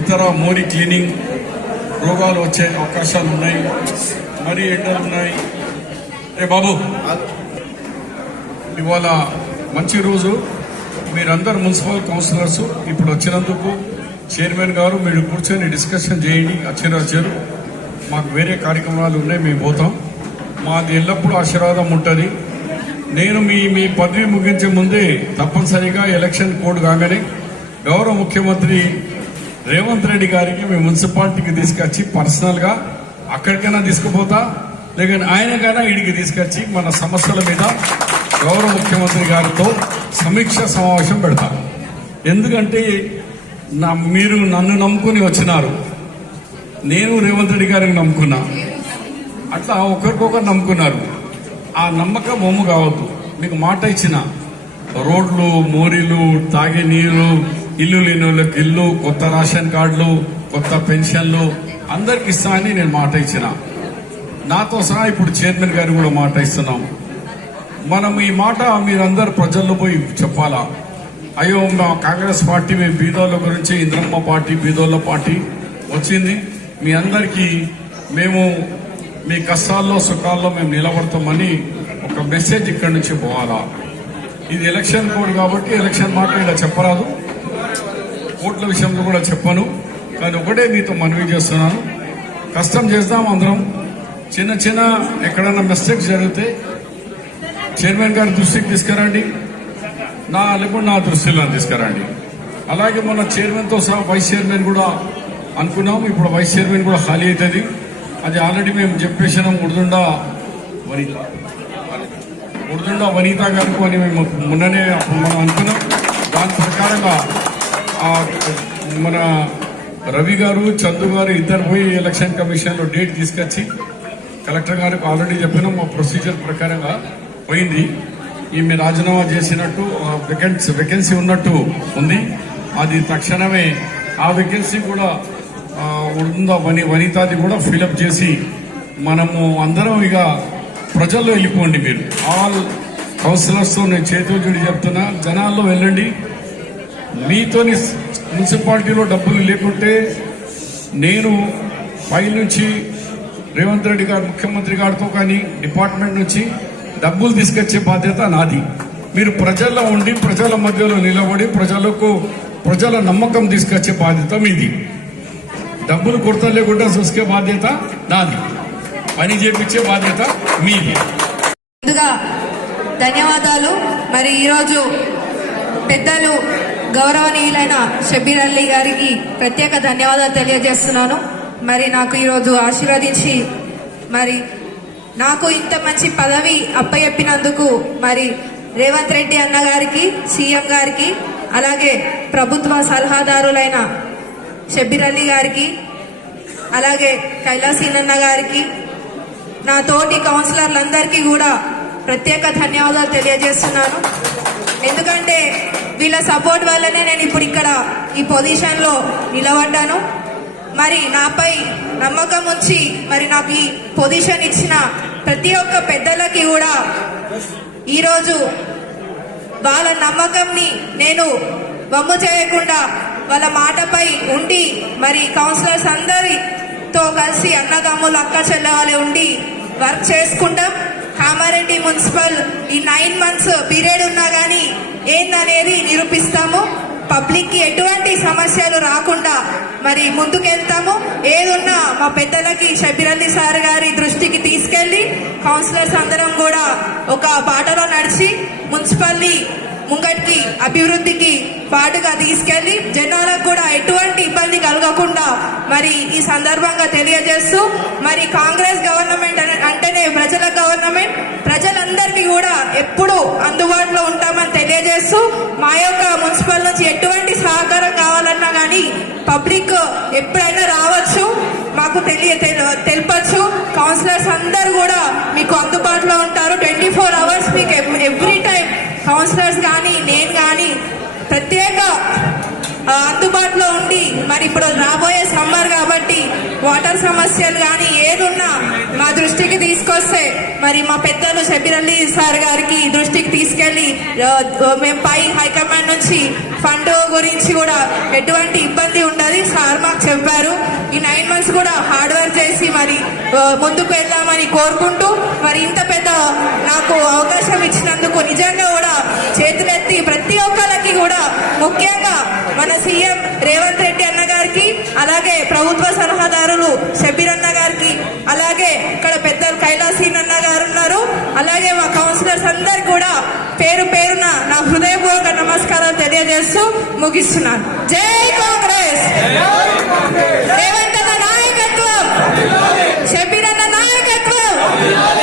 ఇతర మోడీ క్లీనింగ్ రోగాలు వచ్చే అవకాశాలు ఉన్నాయి మరీ ఎండలు ఉన్నాయి. ఏ బాబు ఇవాళ మంచి రోజు. మీరందరు మున్సిపల్ కౌన్సిలర్స్ ఇప్పుడు వచ్చినందుకు చైర్మన్ గారు మీరు కూర్చొని డిస్కషన్ చేయండి వచ్చారు వచ్చారు మాకు వేరే కార్యక్రమాలు ఉన్నాయి మేము పోతాం. మాది ఎల్లప్పుడూ ఆశీర్వాదం ఉంటుంది. నేను మీ మీ పదవి ముగించే ముందే తప్పనిసరిగా ఎలక్షన్ కోడ్ కాగానే గౌరవ ముఖ్యమంత్రి రేవంత్ రెడ్డి గారికి మీ మున్సిపాలిటీకి తీసుకొచ్చి పర్సనల్గా అక్కడికైనా తీసుకుపోతా లేక ఆయనకైనా ఇడికి తీసుకొచ్చి మన సమస్యల మీద గౌరవ ముఖ్యమంత్రి గారితో సమీక్ష సమావేశం పెడతా. ఎందుకంటే నా మీరు నన్ను నమ్ముకుని వచ్చినారు. నేను రేవంత్ రెడ్డి గారిని నమ్ముకున్నా. అట్లా ఒకరికొకరు నమ్ముకున్నారు. ఆ నమ్మకం బొమ్మ కావద్దు. మీకు మాట ఇచ్చిన రోడ్లు మోరీలు తాగే నీళ్ళు ఇల్లు లేని వాళ్ళకి ఇల్లు కొత్త రేషన్ కార్డులు కొత్త పెన్షన్లు అందరికి ఇస్తామని నేను మాట ఇచ్చిన. నాతో సహా ఇప్పుడు చైర్మన్ గారు కూడా మాట ఇస్తున్నాం. మనం ఈ మాట మీరందరు ప్రజల్లో పోయి చెప్పాలా? అయ్యో మా కాంగ్రెస్ పార్టీ మేము బీదోళ్ళ గురించి ఇంద్రమ్మ పార్టీ బీదోళ్ళ పార్టీ వచ్చింది. మీ అందరికీ మేము మీ కష్టాల్లో సుఖాల్లో మేము నిలబడతామని ఒక మెసేజ్ ఇక్కడి నుంచి పోవాలా? ఇది ఎలక్షన్ కోడ్ కాబట్టి ఎలక్షన్ మాట ఇలా చెప్పరాదు. ఓట్ల విషయంలో కూడా చెప్పను. కానీ ఒకటే మీతో మనవి చేస్తున్నాను. కష్టం చేద్దాం అందరం. చిన్న చిన్న ఎక్కడన్నా మిస్టేక్స్ జరిగితే చైర్మన్ గారి దృష్టికి తీసుకురండి. నా లేకుండా నా దృష్టిలో తీసుకురండి. అలాగే మన చైర్మన్తో సహా వైస్ చైర్మన్ కూడా అనుకున్నాం. ఇప్పుడు వైస్ చైర్మన్ కూడా ఖాళీ అవుతుంది. అది ఆల్రెడీ మేము చెప్పేసినాం ఉడుదుండ వనిత. ఉడుదుండ వనిత గారికి అని మేము మొన్ననే మనం అనుకున్నాం. దాని ప్రకారంగా మన రవి గారు చందు గారు ఇద్దరు పోయి ఎలక్షన్ కమిషన్లో డేట్ తీసుకొచ్చి కలెక్టర్ గారికి ఆల్రెడీ చెప్పినాం మా ప్రొసీజర్ ప్రకారంగా పోయింది. ఈమె రాజీనామా చేసినట్టు వేకెన్సీ వేకెన్సీ ఉన్నట్టు ఉంది. అది తక్షణమే ఆ వేకెన్సీ కూడా ఉందో వని వనితాది కూడా ఫిలప్ చేసి మనము అందరం ఇక ప్రజల్లో వెళ్ళిపోండి మీరు. ఆల్ కౌన్సిలర్స్తో నేను చేతులు జుడి చెప్తున్నా జనాల్లో వెళ్ళండి. మీతోని మున్సిపాలిటీలో డబ్బులు లేకుంటే నేను పై నుంచి రేవంత్ రెడ్డి గారు ముఖ్యమంత్రి గారితో కానీ డిపార్ట్మెంట్ నుంచి డబ్బులు తీసుకొచ్చే బాధ్యత నాది. మీరు ప్రజల్లో ఉండి ప్రజల మధ్యలో నిలబడి ప్రజలకు ప్రజల నమ్మకం తీసుకొచ్చే బాధ్యత మీది. డబ్బులు కొరత లేకుండా చూసుకే బాధ్యత నాది. పని చేపించే బాధ్యత మీది. ముందుగా ధన్యవాదాలు. మరి ఈరోజు పెద్దలు గౌరవనీయులైన షబీర్ అల్లీ గారికి ప్రత్యేక ధన్యవాదాలు తెలియజేస్తున్నాను. మరి నాకు ఈరోజు ఆశీర్వదించి మరి నాకు ఇంత మంచి పదవి అప్పచెప్పినందుకు మరి రేవంత్ రెడ్డి అన్న గారికి సీఎం గారికి అలాగే ప్రభుత్వ సలహాదారులైన షబ్బీర్ అలీ గారికి అలాగే కైలాసీనన్న గారికి నా తోటి కౌన్సిలర్లందరికీ కూడా ప్రత్యేక ధన్యవాదాలు తెలియజేస్తున్నాను. ఎందుకంటే వీళ్ళ సపోర్ట్ వల్లనే నేను ఇప్పుడు ఇక్కడ ఈ పొజిషన్లో నిలబడ్డాను. మరి నాపై నమ్మకం ఉంచి మరి నాకు ఈ పొజిషన్ ఇచ్చిన ప్రతి ఒక్క పెద్దలకి కూడా ఈరోజు వాళ్ళ నమ్మకంని నేను వమ్ము చేయకుండా వాళ్ళ మాటపై ఉండి మరి కౌన్సిలర్స్ అందరితో కలిసి అన్నదమ్ములు అక్క చెల్లెవాళ్ళే ఉండి వర్క్ చేసుకుంటాం. కామారెడ్డి మున్సిపల్ ఈ నైన్ మంత్స్ పీరియడ్ ఉన్నా కానీ ఏందనేది నిరూపిస్తాము. పబ్లిక్కి ఎటువంటి సమస్యలు రాకుండా మరి ముందుకెళ్తాము. ఏదున్నా మా పెద్దలకి షబిరల్లి సార్ గారి దృష్టికి తీసుకెళ్ళి కౌన్సిలర్స్ అందరం కూడా ఒక బాటలో నడిచి మున్సిపల్ని ముంగటికి అభివృద్ధికి పాటుగా తీసుకెళ్ళి జనాలకు కూడా ఎటువంటి ఇబ్బంది కలగకుండా మరి ఈ సందర్భంగా తెలియజేస్తూ మరి కాంగ్రెస్ గవర్నమెంట్ అంటేనే ప్రజల గవర్నమెంట్ ప్రజలందరికీ కూడా ఎప్పుడు అందుబాటులో ఉంటామని తెలియజేస్తూ మా యొక్క మున్సిపల్ నుంచి ఎటువంటి సహకారం కావాలన్నా కానీ పబ్లిక్ ఎప్పుడైనా రావచ్చు మాకు తెలియ తెలపచ్చు. కౌన్సిలర్స్ అందరు కూడా మీకు అందుబాటులో ఉంటారు. ట్వంటీ ఫోర్ అవర్స్ మీకు కౌన్సిలర్స్ కానీ నేను కానీ ప్రత్యేక అందుబాటులో ఉండి మరి ఇప్పుడు రాబోయే సమ్మర్ కాబట్టి వాటర్ సమస్యలు కానీ ఏదున్నా మా దృష్టికి తీసుకొస్తే మరి మా పెద్దలు చెప్పినల్లి సార్ గారికి దృష్టికి తీసుకెళ్ళి మేము పై హైకమాండ్ నుంచి ఫండ్ గురించి కూడా ఎటువంటి ఇబ్బంది ఉండదు. సార్ మాకు చెప్పారు. ఈ నైన్ మంత్స్ కూడా చేసి మరి ముందుకు వెళ్దామని కోరుకుంటూ మరి ఇంత పెద్ద నాకు అవకాశం ఇచ్చినందుకు నిజంగా కూడా చేతులెత్తి ప్రతి ఒక్కరికి కూడా ముఖ్యంగా మన సీఎం రేవంత్ రెడ్డి అన్న గారికి అలాగే ప్రభుత్వ సలహాదారులు షబీర్ అన్న గారికి అలాగే ఇక్కడ పెద్దలు కైలాసీన్ అన్న గారు ఉన్నారు అలాగే మా కౌన్సిలర్స్ అందరికి కూడా పేరు పేరున నా హృదయపూర్వక నమస్కారాలు తెలియజేస్తూ ముగిస్తున్నాను. జై కాంగ్రెస్! Yeah.